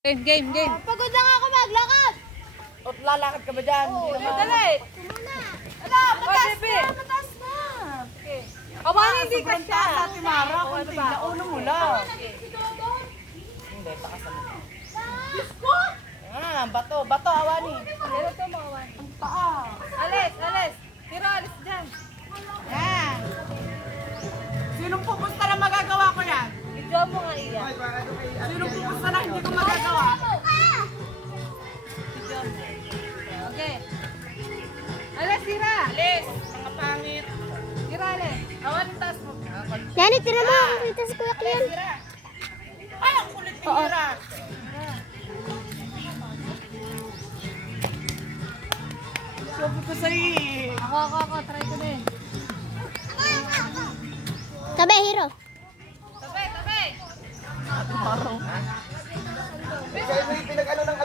Game. Pagod na nga ako maglakad. O, lalakad ka ba dyan? Oo, Hindi naman. dali. Ala, mataas na. Okay. Awan, hindi ka siya. Ate Mara, kunti na ulo mo lang. Hindi, takasan mo. Bato, awani. Pero ito mga awan. Ang paa. Alis. Tira, alis dyan. Yan. Sinong pupusta na magagawa ko yan? Video mo nga iya. Sinong pupusta na hindi ko magagawa? Okay. Alis, tira. Alis, mga pangit. Tira, alis. Awan, taas mo. Yani, tira mo. Kita si Kuya Kian. Ay, ang kulit ni Mira. Sabi ko sa'yo eh. Ako. Try ko din. Tabi, Hero. Tabi. Kaya may pinag-ano ng